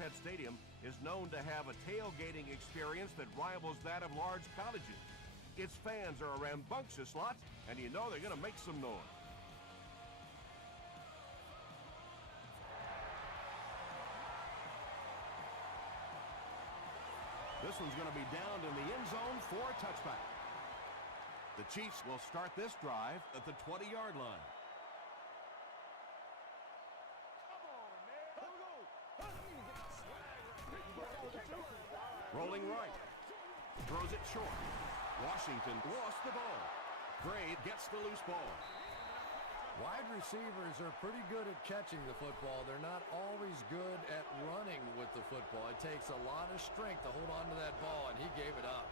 Arrowhead Stadium is known to have a tailgating experience that rivals that of large colleges. Its fans are a rambunctious lot, and you know they're going to make some noise. This one's going to be downed in the end zone for a touchback. The Chiefs will start this drive at the 20-yard line. Rolling right. Throws it short. Washington lost the ball. Gray gets the loose ball. Wide receivers are pretty good at catching the football. They're not always good at running with the football. It takes a lot of strength to hold on to that ball, and he gave it up.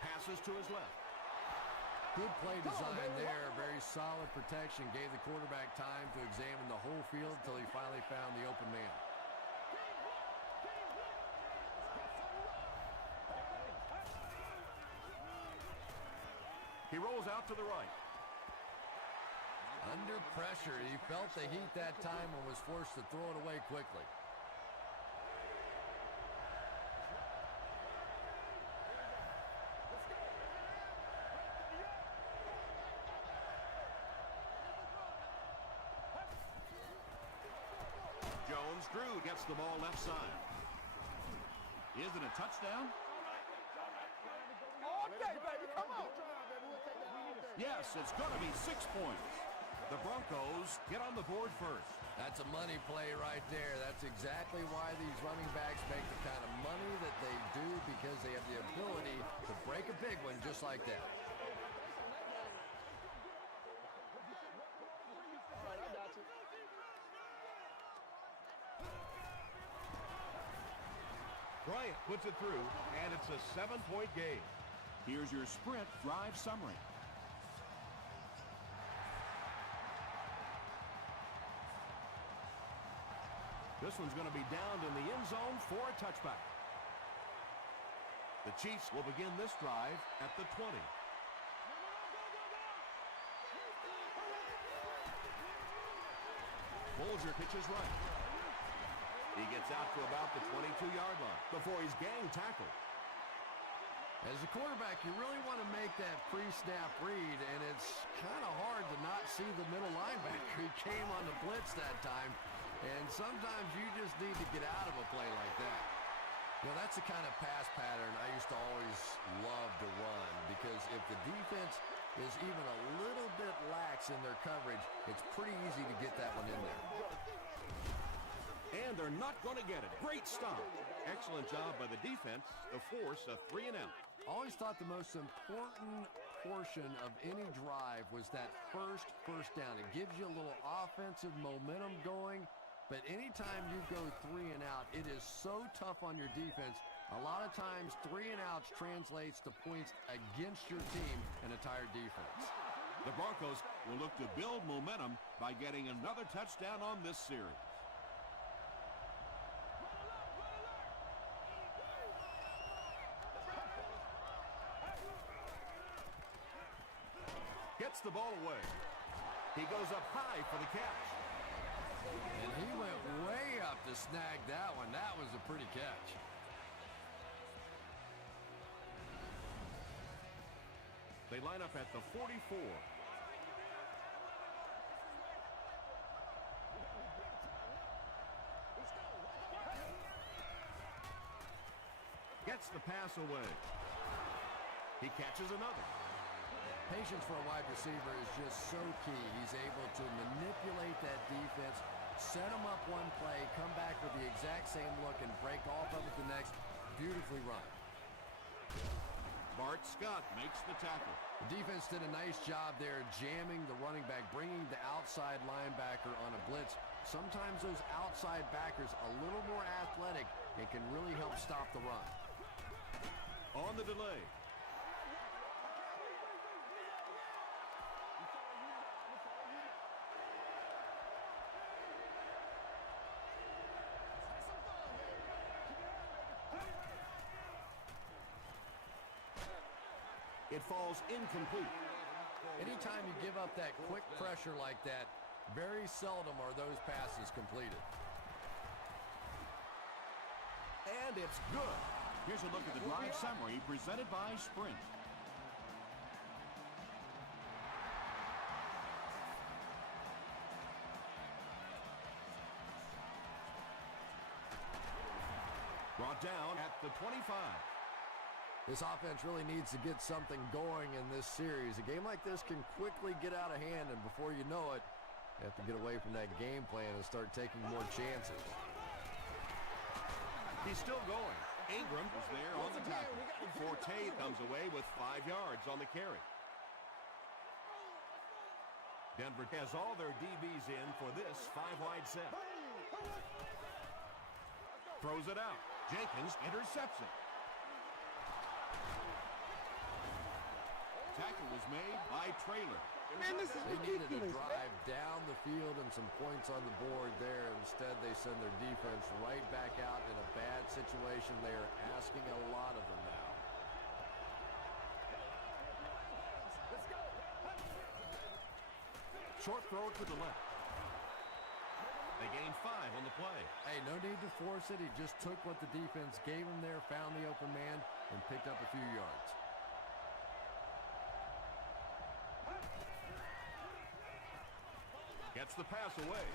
Passes to his left. Good play design there. Very solid protection. Gave the quarterback time to examine the whole field until he finally found the open man. He rolls out to the right. Under pressure. He felt the heat that time and was forced to throw it away quickly. Drew gets the ball left side. Is it a touchdown? All day, baby, come on. Yes, it's going to be 6 points. The Broncos get on the board first. That's a money play right there. That's exactly why these running backs make the kind of money that they do, because they have the ability to break a big one just like that. All right, I got you. Bryant puts it through, and it's a 7-point game. Here's your sprint drive summary. This one's going to be downed in the end zone for a touchback. The Chiefs will begin this drive at the 20. Bolger pitches right. He gets out to about the 22-yard line before he's gang tackled. As a quarterback, you really want to make that pre-snap read, and it's kind of hard to not see the middle linebacker. He came on the blitz that time, and sometimes you just need to get out of a play like that. You know, that's the kind of pass pattern I used to always love to run, because if the defense is even a little bit lax in their coverage, it's pretty easy to get that one in there. And they're not going to get it. Great stop. Excellent job by the defense to force a 3-and-out. Always thought the most important portion of any drive was that first down. It gives you a little offensive momentum going, but anytime you go 3-and-out, it is so tough on your defense. A lot of times 3-and-outs translates to points against your team and a tired defense. The Broncos will look to build momentum by getting another touchdown on this series. Gets the ball away. He goes up high for the catch. And he went way up to snag that one. That was a pretty catch. They line up at the 44. Gets the pass away. He catches another. Patience for a wide receiver is just so key. He's able to manipulate that defense, set them up one play, come back with the exact same look, and break off of it the next. Beautifully run. Bart Scott makes the tackle. The defense did a nice job there jamming the running back, bringing the outside linebacker on a blitz. Sometimes those outside backers a little more athletic and can really help stop the run. On the delay. It falls incomplete. Anytime you give up that quick pressure like that, Very seldom are those passes completed. And it's good. Here's a look at the drive summary presented by Sprint. Brought down at the 25. This offense really needs to get something going in this series. A game like this can quickly get out of hand, and before you know it, you have to get away from that game plan and start taking more chances. He's still going. Ingram is there on the tackle. Forte comes away with 5 yards on the carry. Denver has all their DBs in for this 5-wide set. Throws it out. Jenkins intercepts it. Tackle was made by Traylor. Man, this is They needed a ridiculous. drive down the field and some points on the board there. Instead, they send their defense right back out in a bad situation. They are asking a lot of them now. Short throw to the left. They gain 5 on the play. Hey, no need to force it. He just took what the defense gave him there, found the open man, and picked up a few yards. Gets the pass away.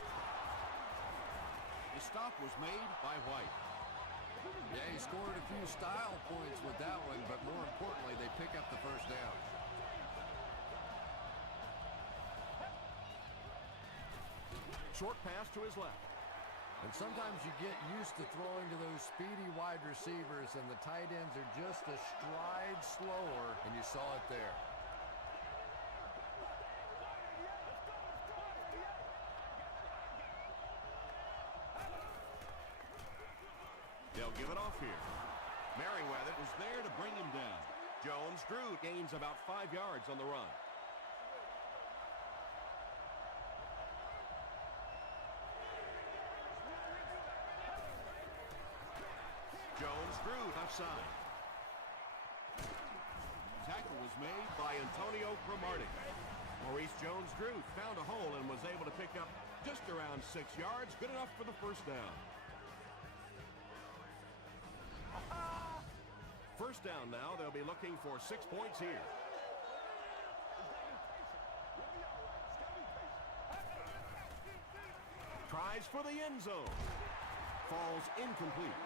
The stop was made by White. Yeah, he scored a few style points with that one, but more importantly, they pick up the first down. Short pass to his left. And sometimes you get used to throwing to those speedy wide receivers, and the tight ends are just a stride slower, and you saw it there. They'll give it off here. Merriweather was there to bring him down. Jones-Drew gains about 5 yards on the run. Jones-Drew offside. Tackle was made By Antonio Cromartie. Maurice Jones-Drew found a hole and was able to pick up just around 6 yards, good enough for the first down. First down now, they'll be looking for 6 points here. Tries for the end zone. Falls incomplete.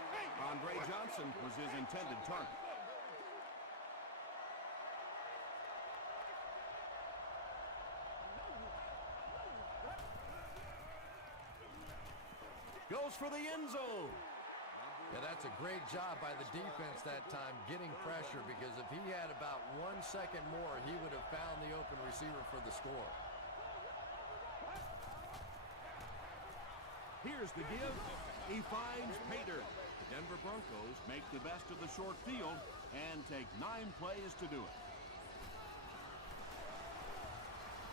Andre Johnson was his intended target. Goes for the end zone. Yeah, that's a great job by the defense that time, getting pressure, because if he had about 1 second more, he would have found the open receiver for the score. Here's the give. He finds Pater. The Denver Broncos make the best of the short field and take 9 plays to do it.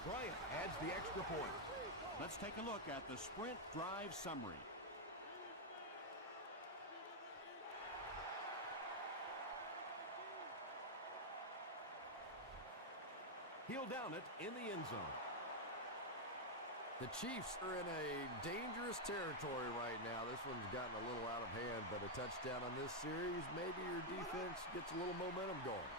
Bryant adds the extra point. Let's take a look at the Sprint drive summary. He'll down it in the end zone. The Chiefs are in a dangerous territory right now. This one's gotten a little out of hand, but a touchdown on this series, maybe your defense gets a little momentum going.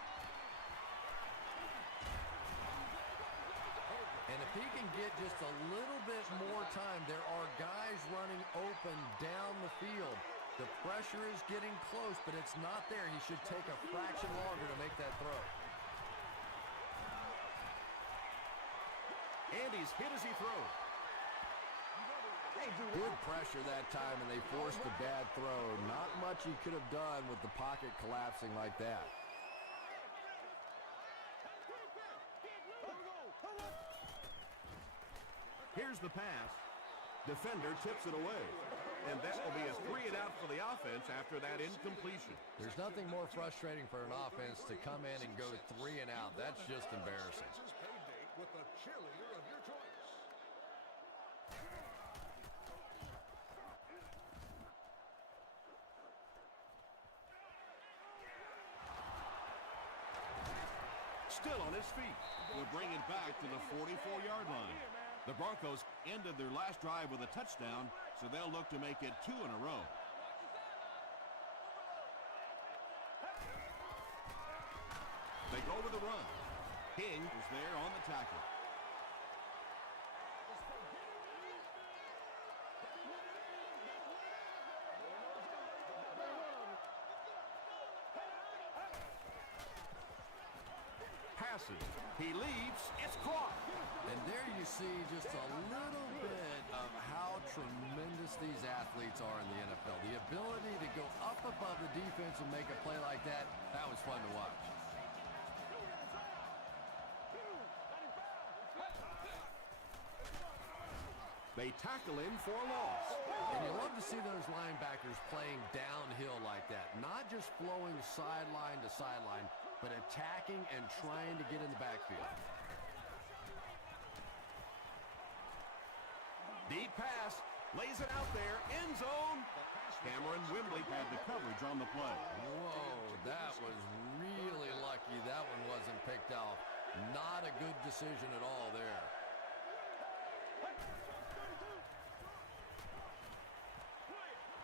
And if he can get just a little bit more time, there are guys running open down the field. The pressure is getting close, but it's not there. He should take a fraction longer to make that throw. And he's hit as he throws. Good pressure that time, and they forced a bad throw. Not much he could have done with the pocket collapsing like that. Here's the pass. Defender tips it away. And that will be a 3 and out for the offense after that incompletion. There's nothing more frustrating for an offense to come in and go 3 and out. That's just embarrassing. With the cheerleader of your choice. Still on his feet. Will bring it back to the 44-yard line. The Broncos ended their last drive with a touchdown, so they'll look to make it 2 in a row. They go with the run. King is there on the tackle. Passes. He leaps. It's caught. And there you see just a little bit of how tremendous these athletes are in the NFL. The ability to go up above the defense and make a play like that, that was fun to watch. They tackle him for a loss. And you love to see those linebackers playing downhill like that. Not just flowing sideline to sideline, but attacking and trying to get in the backfield. Deep pass. Lays it out there. End zone. Cameron Wimbley had the coverage on the play. Whoa, that was really lucky that one wasn't picked off. Not a good decision at all there.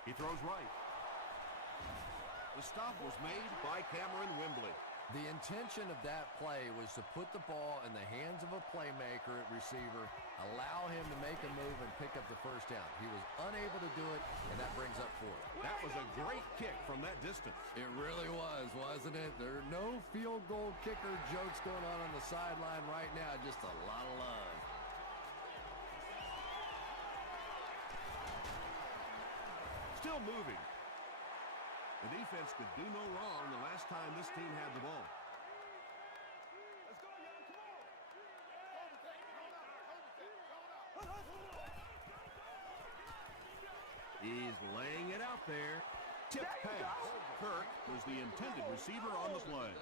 He throws right. The stop was made By Cameron Wimbley. The intention of that play was to put the ball in the hands of a playmaker at receiver, allow him to make a move and pick up the first down. He was unable to do it, and that brings up 4. That was a great kick from that distance. It really was, wasn't it? There are no field goal kicker jokes going on the sideline right now, just a lot of love. Still moving. The defense could do no wrong the last time this team had the ball. He's laying it out there. Tip pass. Kirk was the intended receiver on the play.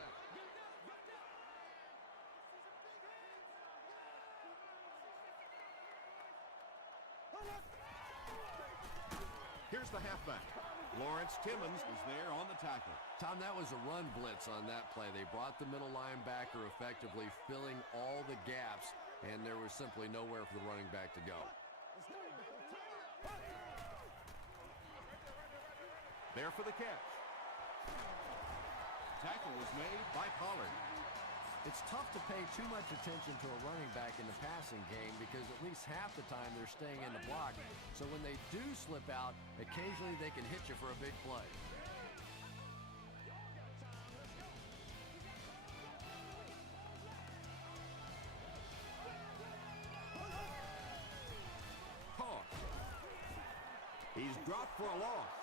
Here's the halfback. Lawrence Timmons Was there on the tackle. Tom, that was a run blitz on that play. They brought the middle linebacker effectively filling all the gaps, and there was simply nowhere for the running back to go. there for the catch. Tackle was made by Pollard. It's tough to pay too much attention to a running back in the passing game because at least half the time they're staying in the block. So when they do slip out, occasionally they can hit you for a big play. Caught. He's dropped for a loss.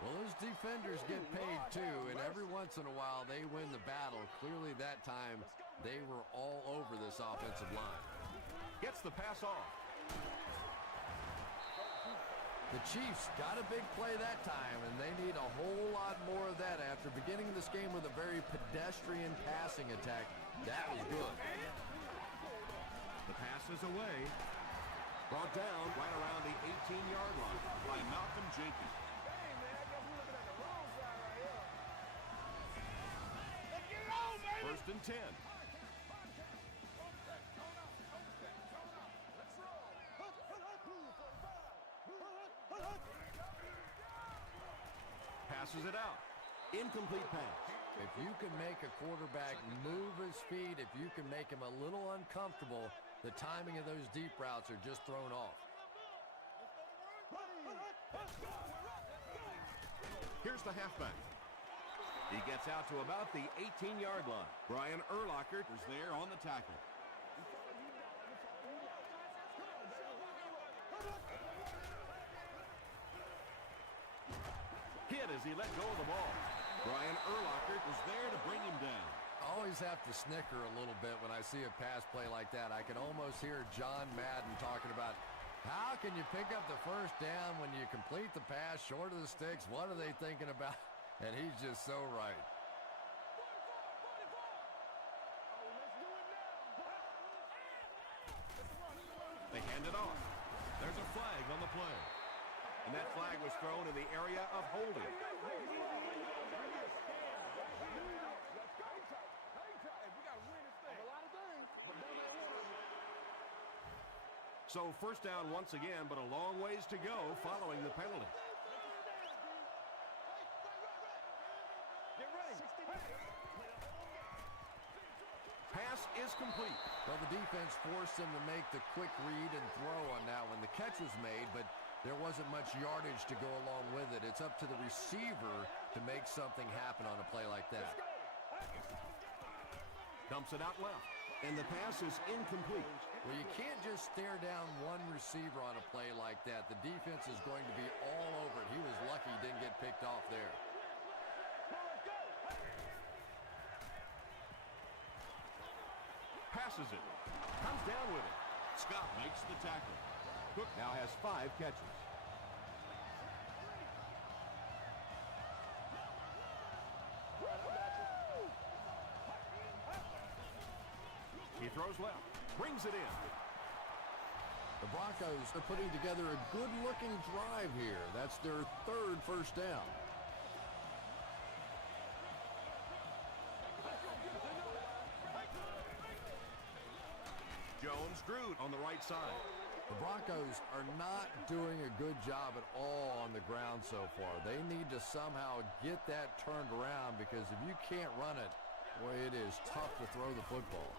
Well, those defenders get paid too, and every once in a while they win the battle. Clearly that time they were all over this offensive line. Gets the pass off. The Chiefs got a big play that time, and they need a whole lot more of that after beginning this game with a very pedestrian passing attack. That was good. The pass is away. Brought down right around the 18-yard line by Malcolm Jenkins. First and 10. Passes it out. Incomplete pass. If you can make a quarterback move his feet, if you can make him a little uncomfortable, the timing of those deep routes are just thrown off. Here's the halfback. He gets out to about the 18-yard line. Brian Urlacher Was there on the tackle. hit as he let go of the ball. Brian Urlacher Was there to bring him down. Always have to snicker a little bit when I see a pass play like that. I can almost hear John Madden talking about how can you pick up the first down when you complete the pass short of the sticks? What are they thinking about? And he's just so right. They hand it off. There's a flag on the play. And that flag was thrown in the area of holding. So first down once again, but a long ways to go following the penalty. Pass is complete. Well, the defense forced him to make the quick read and throw on that one. The catch was made, but there wasn't much yardage to go along with it. It's up to the receiver to make something happen on a play like that. Dumps it out left, and the pass is incomplete. Well, you can't just stare down one receiver on a play like that. The defense is going to be all over it. He was lucky he didn't get picked off there. Passes it. Comes down with it. Scott makes the tackle. Cook now has 5 catches. He throws left. Brings it in. The Broncos are putting together a good-looking drive here. That's their 3rd first down. Jones drew on the right side. The Broncos are not doing a good job at all on the ground so far. They need to somehow get that turned around, because if you can't run it, boy, it is tough to throw the football.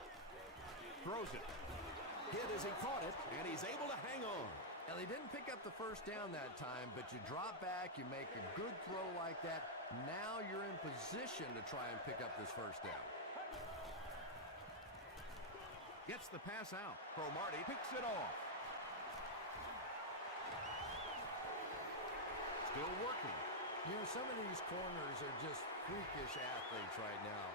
Throws it. Hit as he caught it, and he's able to hang on. Now, they didn't pick up the first down that time, but you drop back, you make a good throw like that. Now you're in position to try and pick up this first down. Gets the pass out. Cromartie picks it off. Still working. You know, some of these corners are just freakish athletes right now.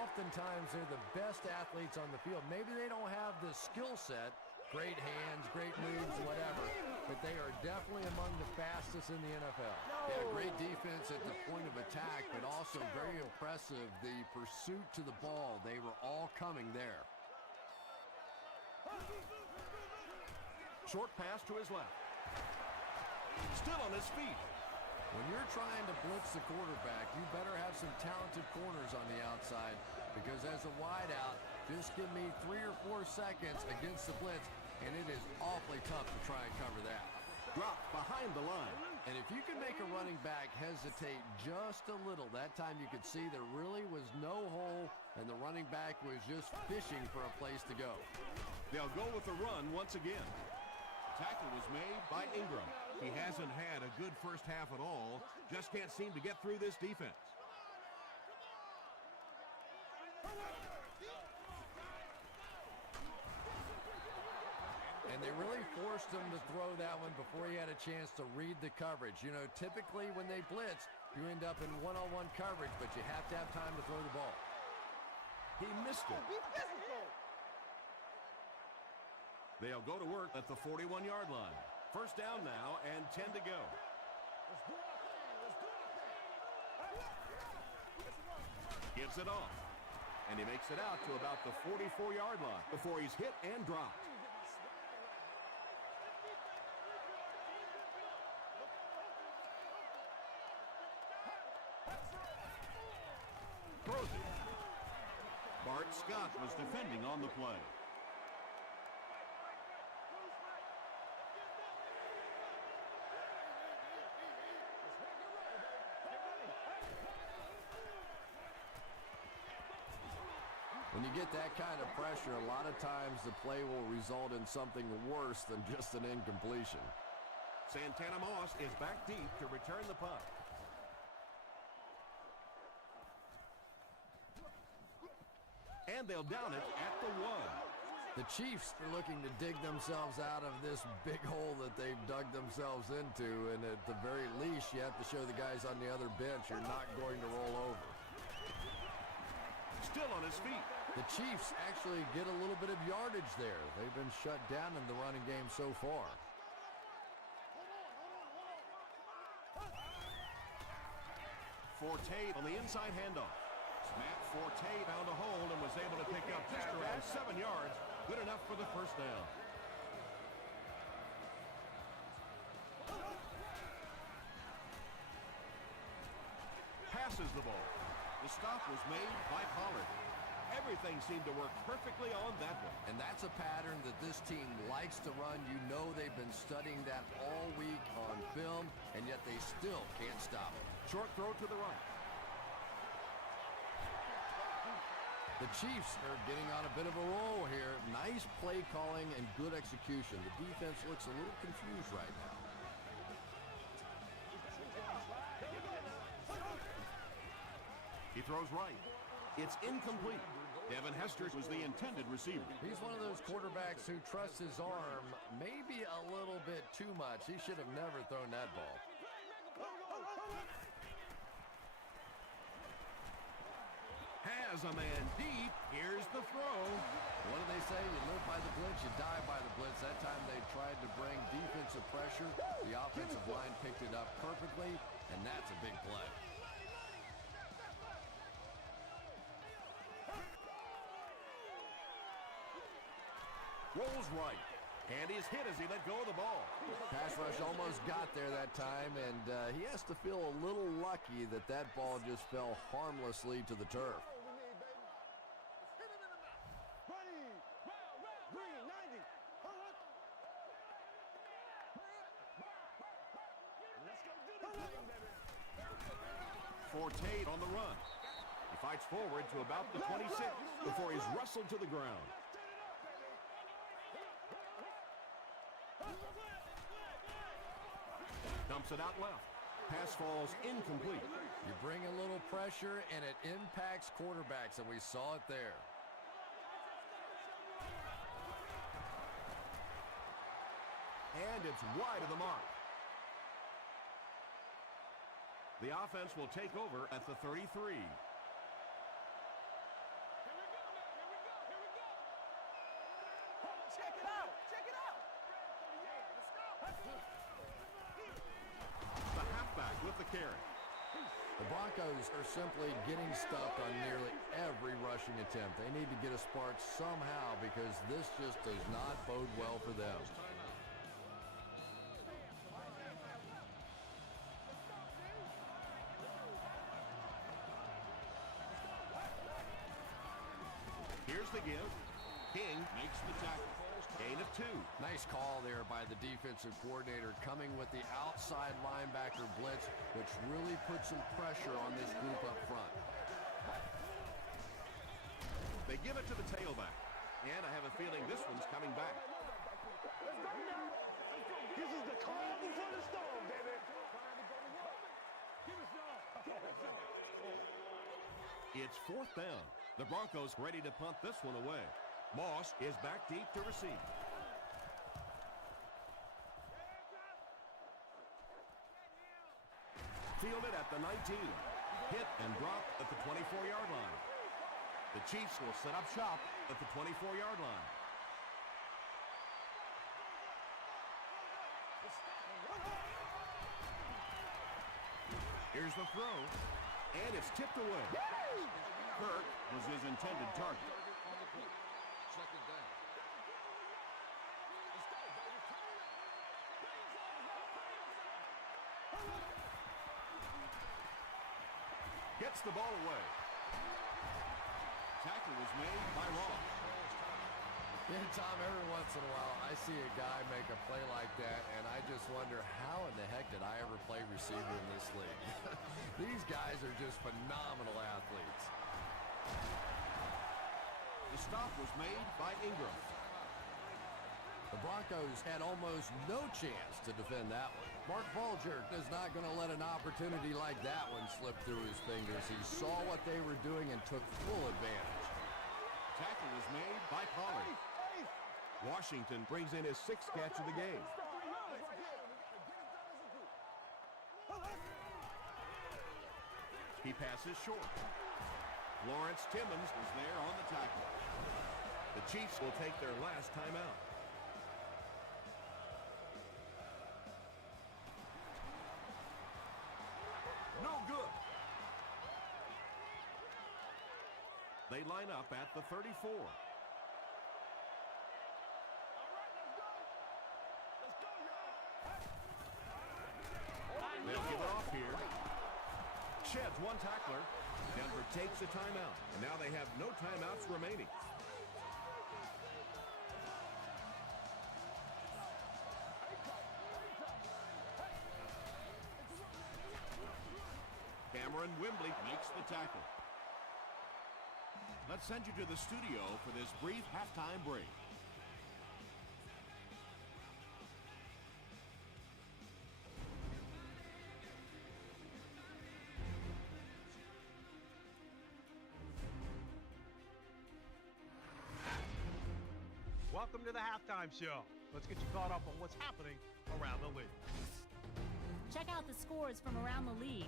Oftentimes, they're the best athletes on the field. Maybe they don't have the skill set, great hands, great moves, whatever, but they are definitely among the fastest in the NFL. They had a great defense at the point of attack, but also very impressive, the pursuit to the ball. They were all coming there. Short pass to his left. Still on his feet. When you're trying to blitz the quarterback, you better have some talented corners on the outside, because as a wideout, just give me 3 or 4 seconds against the blitz, and it is awfully tough to try and cover that. Dropped behind the line. And if you can make a running back hesitate just a little, that time you could see there really was no hole, and the running back was just fishing for a place to go. They'll go with the run once again. Tackle was made by Ingram. He hasn't had a good first half at all. Just can't seem to get through this defense. And they really forced him to throw that one before he had a chance to read the coverage. You know, typically when they blitz, you end up in one-on-one coverage, but you have to have time to throw the ball. He missed it. They'll go to work at the 41-yard line. First down now and 10 to go. Gives it off. And he makes it out to about the 44-yard line before he's hit and dropped. Throws it. Bart Scott was defending on the play. When you get that kind of pressure, a lot of times the play will result in something worse than just an incompletion. Santana Moss is back deep to return the punt. And they'll down it at the 1. The Chiefs are looking to dig themselves out of this big hole that they've dug themselves into, and at the very least, you have to show the guys on the other bench you're not going to roll over. Still on his feet. The Chiefs actually get a little bit of yardage there. They've been shut down in the running game so far. Forte on the inside handoff. Matt Forte found a hold and was able to pick up just around 7 yards. Good enough for the first down. Passes the ball. The stop was made by Pollard. Everything seemed to work perfectly on that one. And that's a pattern that this team likes to run. You know they've been studying that all week on film, and yet they still can't stop it. Short throw to the right. The Chiefs are getting on a bit of a roll here. Nice play calling and good execution. The defense looks a little confused right now. He throws right. It's incomplete. Devin Hester was the intended receiver. He's one of those quarterbacks who trusts his arm maybe a little bit too much. He should have never thrown that ball. Has a man deep. Here's the throw. What do they say? You live by the blitz, you die by the blitz. That time they tried to bring defensive pressure. The offensive line picked it up perfectly, and that's a big play. Rolls right. And he's hit as he let go of the ball. Pass rush almost got there that time, and he has to feel a little lucky that that ball just fell harmlessly to the turf. Forte on the run. He fights forward to about the 26 before he's wrestled to the ground. Dumps it out left. Pass falls incomplete. You bring a little pressure, and it impacts quarterbacks, and we saw it there. And it's wide of the mark. The offense will take over at the 33. Check it out. Check it out. The halfback with the carry. The Broncos are simply getting stuffed on nearly every rushing attempt. They need to get a spark somehow because this just does not bode well for them. Here's the give. King makes the tackle. Gain of 2. Nice call there by the defensive coordinator, coming with the outside linebacker blitz, which really puts some pressure on this group up front. They give it to the tailback. And I have a feeling this one's coming back. This is the calm before the storm, baby. It's 4th down. The Broncos ready to punt this one away. Moss is back deep to receive. Fielded at the 19. Hit and drop at the 24-yard line. The Chiefs will set up shop at the 24-yard line. Here's the throw, and it's tipped away. Kirk was his intended target. Gets the ball away. Tackle was made by Ross. Yeah, Tom, every once in a while I see a guy make a play like that, and I just wonder how in the heck did I ever play receiver in this league? These guys are just phenomenal athletes. The stop was made by Ingram. The Broncos had almost no chance to defend that one. Mark Bulger is not going to let an opportunity like that one slip through his fingers. He saw what they were doing and took full advantage. Tackle was made by Pollard. Washington brings in his 6th catch of the game. He passes short. Lawrence Timmons is there on the tackle. The Chiefs will take their last timeout. No good. They line up at the 34. They'll give it off here. sheds one tackler. Denver takes a timeout, and now they have no timeouts remaining. Cameron Wembley Makes the tackle. Let's send you to the studio for this brief halftime break. Welcome to the halftime show. Let's get you caught up on what's happening around the league. Check out the scores from around the league.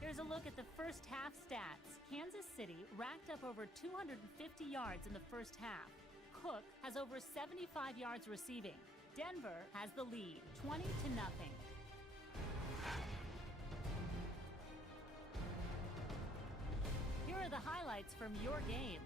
Here's a look at the first half stats. Kansas City racked up over 250 yards in the first half. Cook has over 75 yards receiving. Denver has the lead, 20-0. Here are the highlights from your game.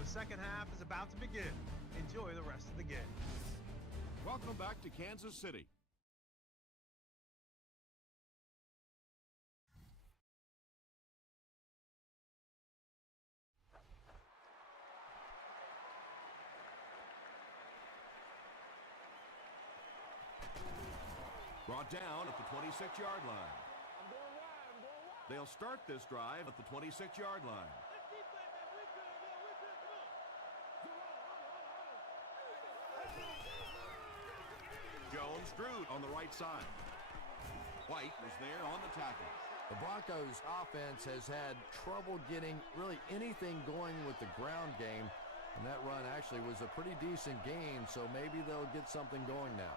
The second half is about to begin. Enjoy the rest of the game. Welcome back to Kansas City. Brought down at the 26-yard line. They'll start this drive at the 26-yard line. Jones drew on the right side. White was there on the tackle. The Broncos offense has had trouble getting really anything going with the ground game, and that run actually was a pretty decent gain, so maybe they'll get something going now.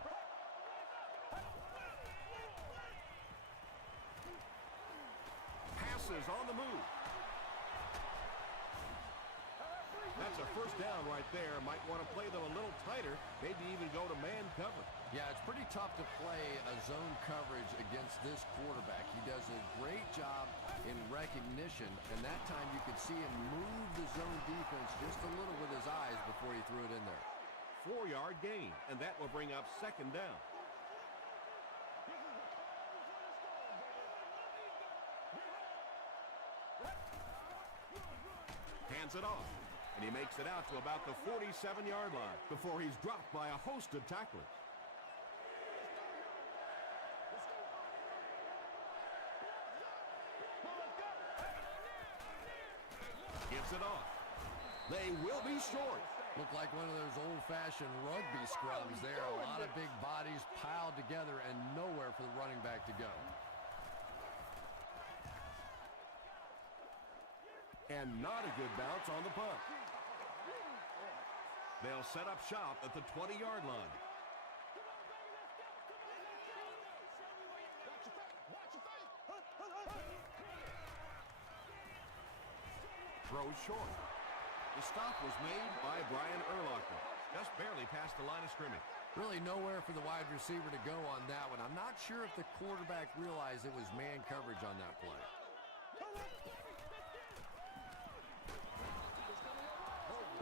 Passes on the move. That's a first down right there. Might want to play them a little tighter, maybe even go to man cover. Yeah, it's pretty tough to play a zone coverage against this quarterback. He does a great job in recognition, and that time you could see him move the zone defense just a little with his eyes before he threw it in there. 4-yard gain, and that will bring up second down. Hands it off, and he makes it out to about the 47-yard line before he's dropped by a host of tacklers. Gives it off. They will be short. Looked like one of those old-fashioned rugby scrums there. A lot of big bodies piled together and nowhere for the running back to go. And not a good bounce on the punt. They'll set up shop at the 20-yard line. Throws short. The stop was made by Brian Urlacher. Just barely past the line of scrimmage. Really nowhere for the wide receiver to go on that one. I'm not sure if the quarterback realized it was man coverage on that play.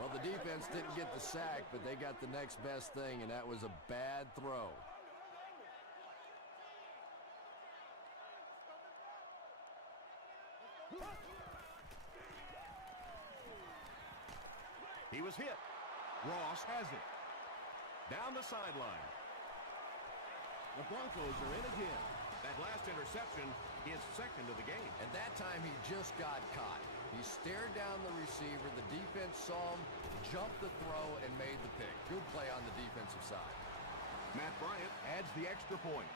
Well, the defense didn't get the sack, but they got the next best thing, and that was a bad throw. He was hit. Ross has it. Down the sideline. The Broncos are in again. That last interception is second of the game. And that time he just got caught. He stared down the receiver. The defense saw him, jumped the throw, and made the pick. Good play on the defensive side. Matt Bryant adds the extra point.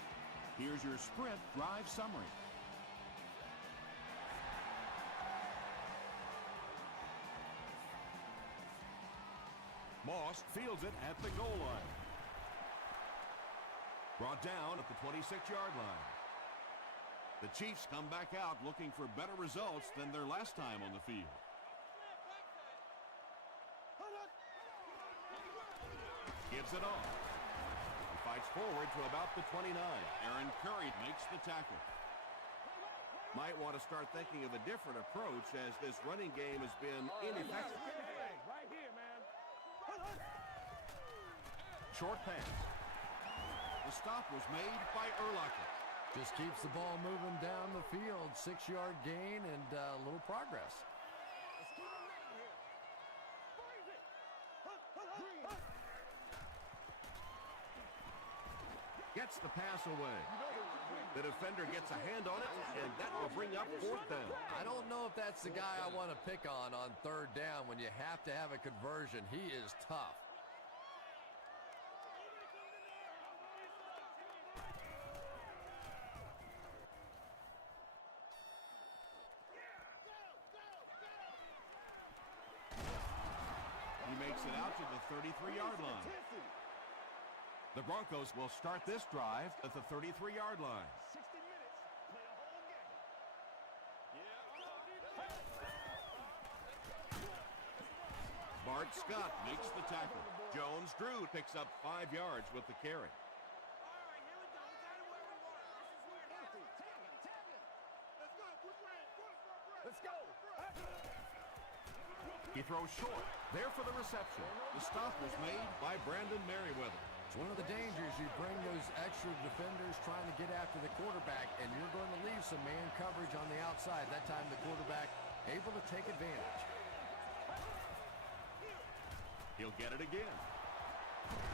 Here's your sprint drive summary. Moss fields it at the goal line. Brought down at the 26-yard line. The Chiefs come back out looking for better results than their last time on the field. Gives it off. He fights forward to about the 29. Aaron Curry makes the tackle. Might want to start thinking of a different approach as this running game has been ineffective. Right here, man. Short pass. The stop was made by Urlacher. Just keeps the ball moving down the field. 6-yard gain and a little progress. Gets the pass away. The defender gets a hand on it, and that will bring up 4th down. I don't know if that's the guy I want to pick on 3rd down when you have to have a conversion. He is tough. He makes it out to the 33-yard line. The Broncos will start this drive at the 33-yard line. 60 minutes, play a whole game. Bart Scott makes the tackle. Jones-Drew picks up 5 yards with the carry. Let's go. He throws short. There for the reception. The stop was made by Brandon Merriweather. It's one of the dangers. You bring those extra defenders trying to get after the quarterback, and you're going to leave some man coverage on the outside. That time the quarterback able to take advantage. He'll get it again.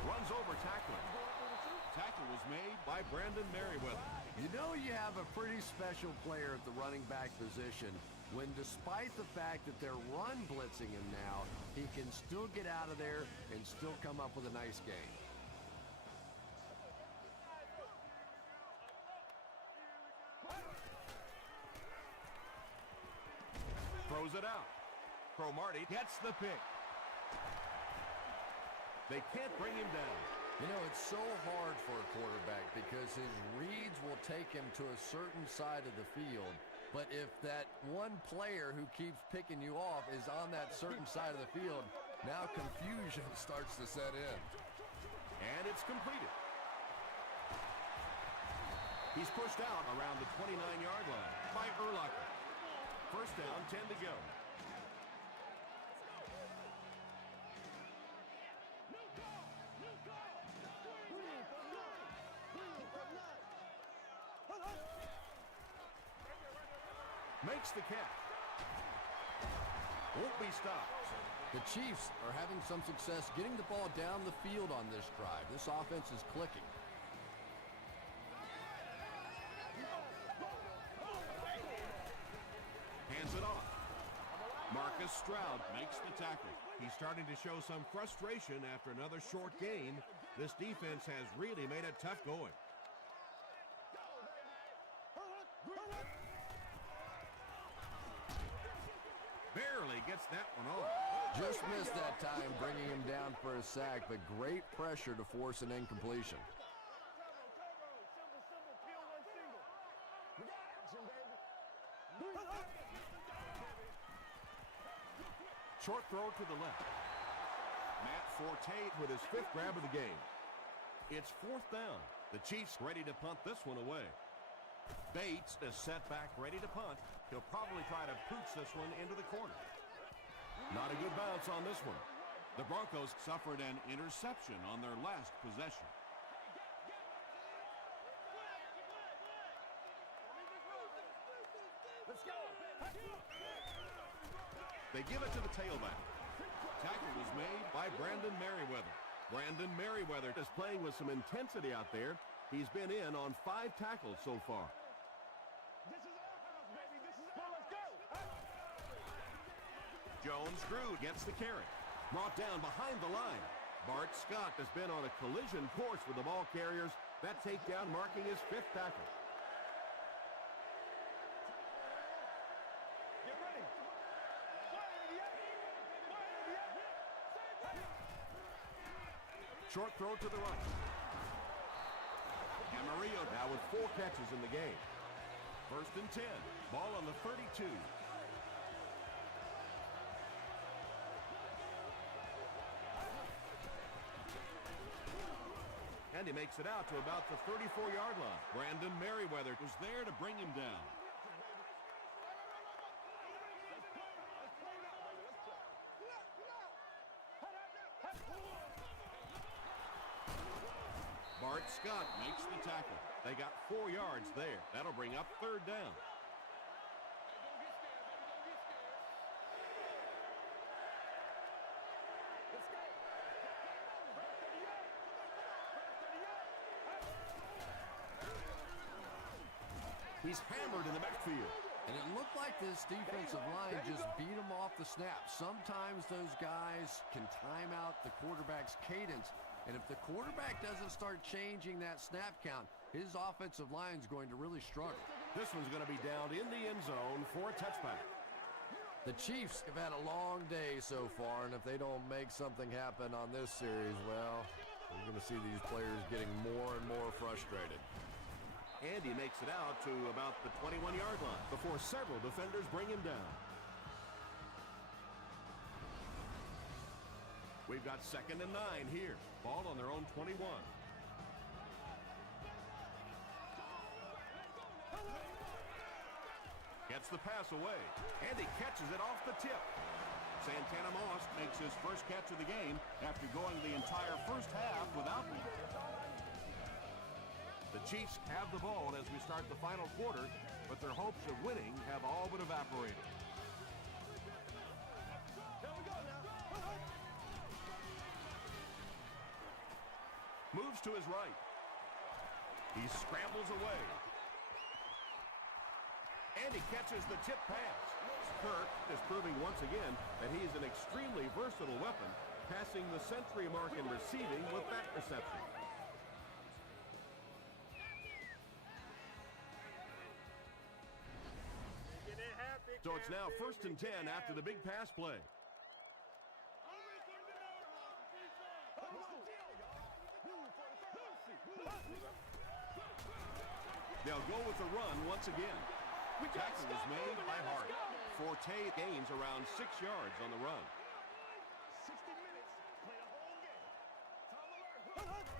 Runs over tackler. Tackle was made by Brandon Merriweather. You know you have a pretty special player at the running back position when, despite the fact that they're run blitzing him now, he can still get out of there and still come up with a nice game. Throws it out. Cromartie gets the pick. They can't bring him down. You know, it's so hard for a quarterback because his reads will take him to a certain side of the field. But if that one player who keeps picking you off is on that certain side of the field, now confusion starts to set in. And it's completed. He's pushed out around the 29-yard line by Urlacher. First down, 10 to go. Makes the catch. Won't be stopped. The Chiefs are having some success getting the ball down the field on this drive. This offense is clicking. Hands it off. Marcus Stroud makes the tackle. He's starting to show some frustration after another short gain. This defense has really made it tough going. Barely gets that one off. Just missed that time, bringing him down for a sack, but great pressure to force an incompletion. Short throw to the left. Matt Forte with his 5th grab of the game. It's 4th down. The Chiefs ready to punt this one away. Bates is set back, ready to punt. He'll probably try to pooch this one into the corner. Not a good bounce on this one. The Broncos suffered an interception on their last possession. Let's go. They give it to the tailback. Tackle was made by Brandon Merriweather. Brandon Merriweather is playing with some intensity out there. He's been in on 5 tackles so far. This is our house, baby. This is our house. Let's go. Jones-Drew gets the carry. Brought down behind the line. Bart Scott has been on a collision course with the ball carriers That takedown marking his 5th tackle. Get ready. Short throw to the right. Amarillo now with 4 catches in the game. 1st and 10. Ball on the 32. And he makes it out to about the 34-yard line. Brandon Merriweather was there to bring him down. Bart Scott makes the tackle. They got 4 yards there. That'll bring up 3rd down. He's hammered in the backfield. And it looked like this defensive line just beat him off the snap. Sometimes those guys can time out the quarterback's cadence. And if the quarterback doesn't start changing that snap count, his offensive line is going to really struggle. This one's going to be down in the end zone for a touchback. The Chiefs have had a long day so far, and if they don't make something happen on this series, well, we're going to see these players getting more and more frustrated. And he makes it out to about the 21-yard line before several defenders bring him down. We've got 2nd and 9 here. Ball on their own 21. Gets the pass away, and he catches it off the tip. Santana Moss makes his first catch of the game after going the entire first half without one. The Chiefs have the ball as we start the final quarter, but their hopes of winning have all but evaporated. Moves to his right. He scrambles away. And he catches the tip pass. Kirk is proving once again that he is an extremely versatile weapon, passing the century mark in receiving with that reception. So it's now 1st and 10 after the big pass play. They'll go with the run once again. Tackle was made by Hart. Forte gains around 6 yards on the run. 60 minutes, play a whole game. Time alert.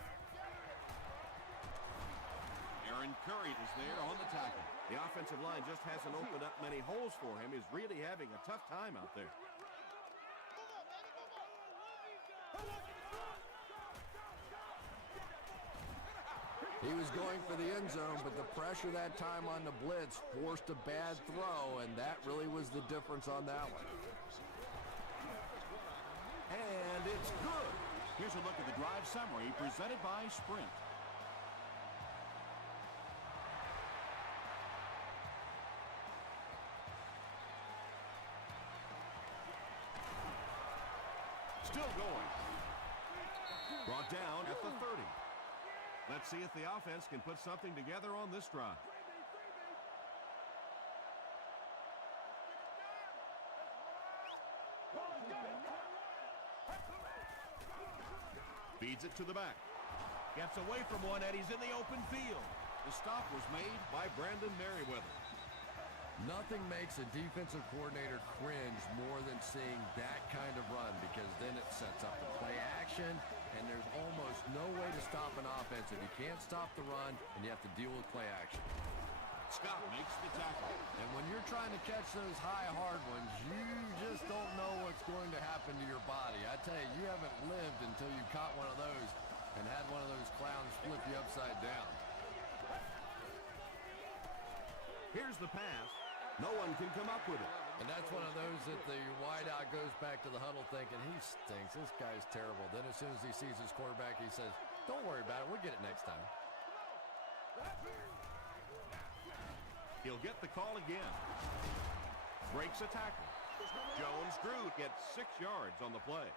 Aaron Curry is there on the tackle. The offensive line just hasn't opened up many holes for him. He's really having a tough time out there. He was going for the end zone, but the pressure that time on the blitz forced a bad throw, and that really was the difference on that one. And it's good. Here's a look at the drive summary presented by Sprint. Still going. Brought down at the 30. Let's see if the offense can put something together on this drive. Feeds it to the back. Gets away from one, and he's in the open field. The stop was made by Brandon Merriweather. Nothing makes a defensive coordinator cringe more than seeing that kind of run, because then it sets up the play action, and there's almost no way to stop an offense if you can't stop the run and you have to deal with play action. Scott makes the tackle. And when you're trying to catch those high, hard ones, you just don't know what's going to happen to your body. I tell you, you haven't lived until you caught one of those and had one of those clowns flip you upside down. Here's the pass. No one can come up with it. And that's one of those that the wideout goes back to the huddle thinking, he stinks, this guy's terrible. Then as soon as he sees his quarterback, he says, don't worry about it, we'll get it next time. He'll get the call again. Breaks a tackle. Jones-Drew gets 6 yards on the play.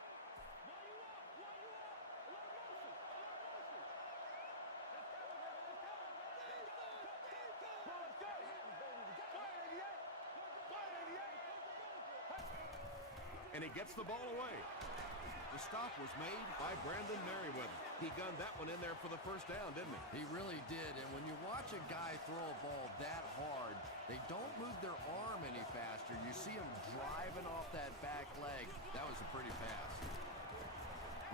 And he gets the ball away. The stop was made by Brandon Merriweather. He gunned that one in there for the first down, didn't he? He really did. And when you watch a guy throw a ball that hard, they don't move their arm any faster. You see him driving off that back leg. That was a pretty pass.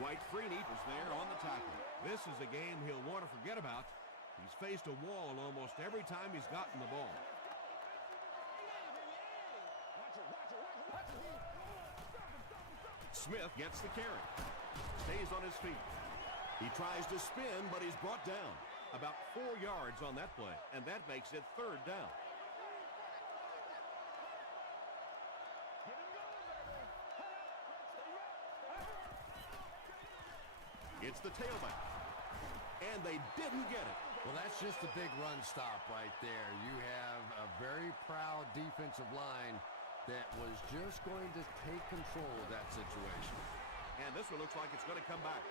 Dwight Freeney was there on the tackle. This is a game he'll want to forget about. He's faced a wall almost every time he's gotten the ball. Smith gets the carry. Stays on his feet. He tries to spin, but he's brought down. About 4 yards on that play, and that makes it third down. It's the tailback. And they didn't get it. Well, that's just a big run stop right there. You have a very proud defensive line that was just going to take control of that situation. And this one looks like it's going to come back.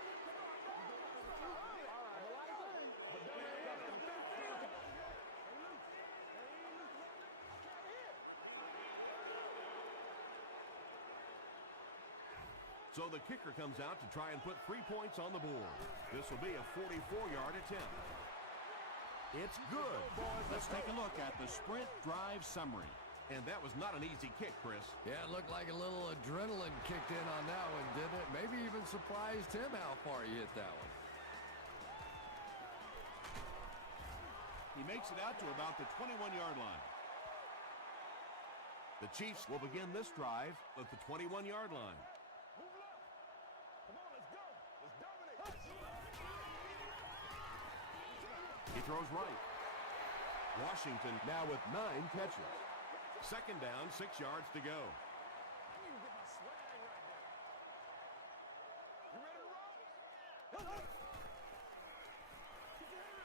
So the kicker comes out to try and put 3 points on the board. This will be a 44-yard attempt. It's good. Let's take a look at the sprint drive summary. And that was not an easy kick, Chris. Yeah, it looked like a little adrenaline kicked in on that one, didn't it? Maybe even surprised him how far he hit that one. He makes it out to about the 21-yard line. The Chiefs will begin this drive at the 21-yard line. He throws right. Washington now with 9 catches. Second down, 6 yards to go.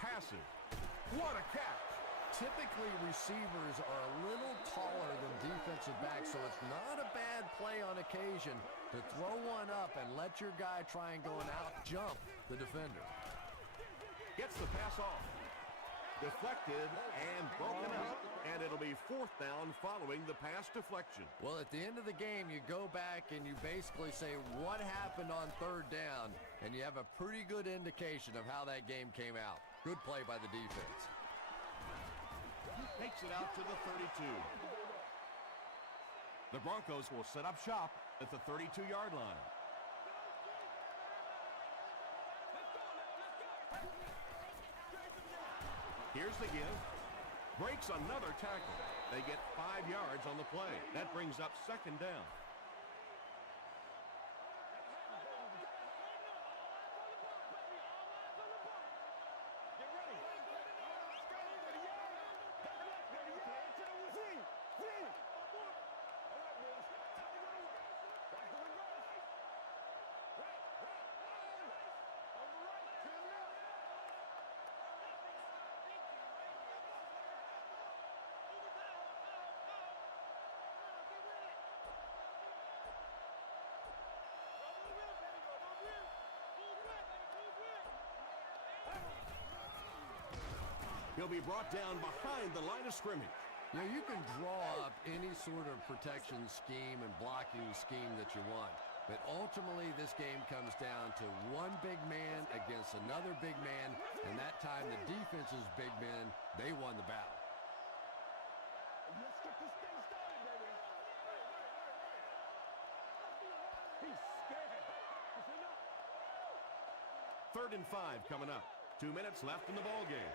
Passes. What a catch. Typically, receivers are a little taller than defensive backs, so it's not a bad play on occasion to throw one up and let your guy try and go and out-jump the defender. Gets the pass off. Deflected and broken up. And it'll be 4th down following the pass deflection. Well, at the end of the game, you go back and you basically say what happened on 3rd down, and you have a pretty good indication of how that game came out. Good play by the defense. Takes it out to the 32. The Broncos will set up shop at the 32-yard line. Here's the give. Breaks another tackle. They get 5 yards on the play. That brings up 2nd down. He'll be brought down behind the line of scrimmage. You know, you can draw up any sort of protection scheme and blocking scheme that you want. But ultimately, this game comes down to one big man against another big man. And that time, the defense's big men, they won the battle. Let's get this thing started, baby. He's scared. 3rd and 5 coming up. 2 minutes left in the ball game.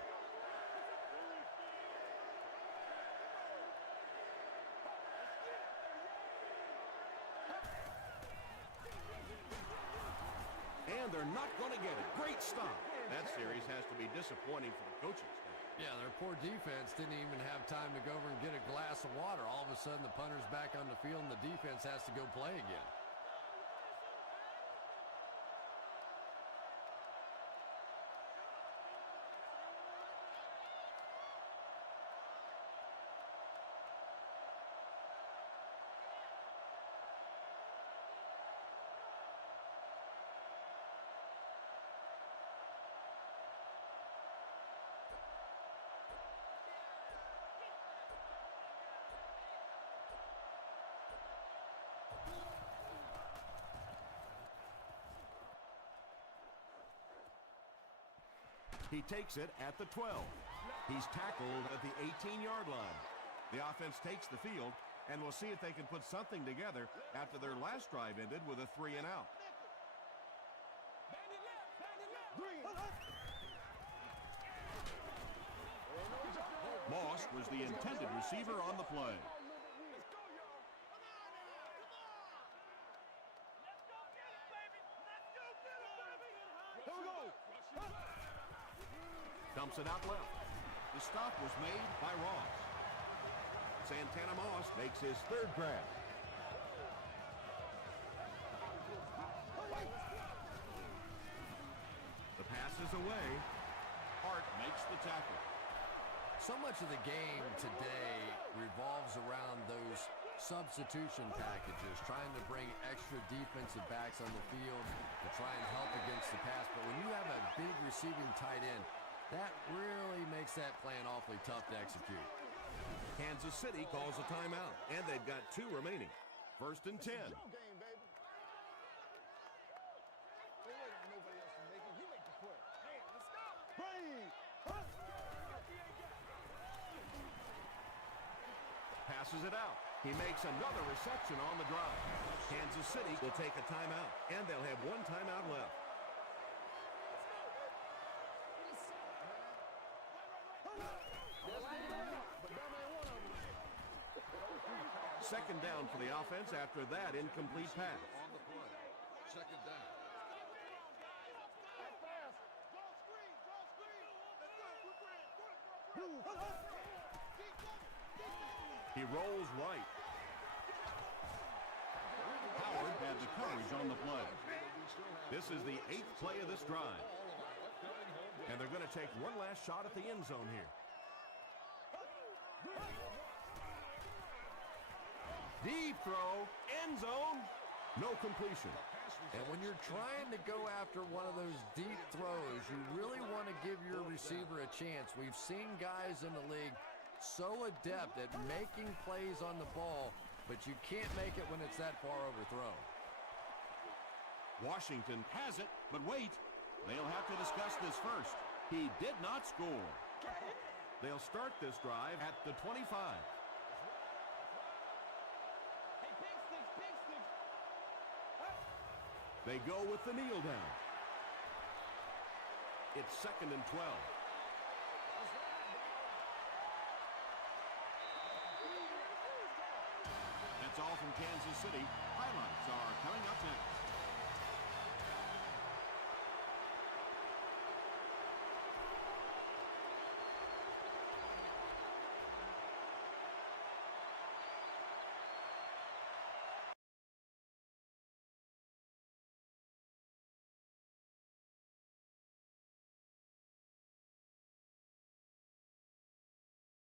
And they're not going to get it. Great stop. That series has to be disappointing for the coaching staff. Yeah, their poor defense didn't even have time to go over and get a glass of water. All of a sudden, the punter's back on the field, and the defense has to go play again. He takes it at the 12. He's tackled at the 18-yard line. The offense takes the field, and we'll see if they can put something together after their last drive ended with a 3-and-out. Moss was the intended receiver on the play. Dumps it out left. The stop was made by Ross. Santana Moss makes his third grab. The pass is away. Hart makes the tackle. So much of the game today revolves around those substitution packages, trying to bring extra defensive backs on the field to try and help against the pass. But when you have a big receiving tight end, that really makes that plan awfully tough to execute. Kansas City calls a timeout, and they've got 2 remaining. 1st and 10. Passes it out. He makes another reception on the drive. Kansas City will take a timeout, and they'll have 1 timeout left. Second down for the offense after that incomplete pass. On the play. Second down. He rolls right. Howard had the coverage on the play. This is the 8th play of this drive. And they're going to take one last shot at the end zone here. Deep throw, end zone, no completion. And when you're trying to go after one of those deep throws, you really want to give your receiver a chance. We've seen guys in the league so adept at making plays on the ball, but you can't make it when it's that far overthrown. Washington has it, but wait. They'll have to discuss this first. He did not score. They'll start this drive at the 25. They go with the kneel down. It's 2nd and 12. That's all from Kansas City. Highlights are coming up next.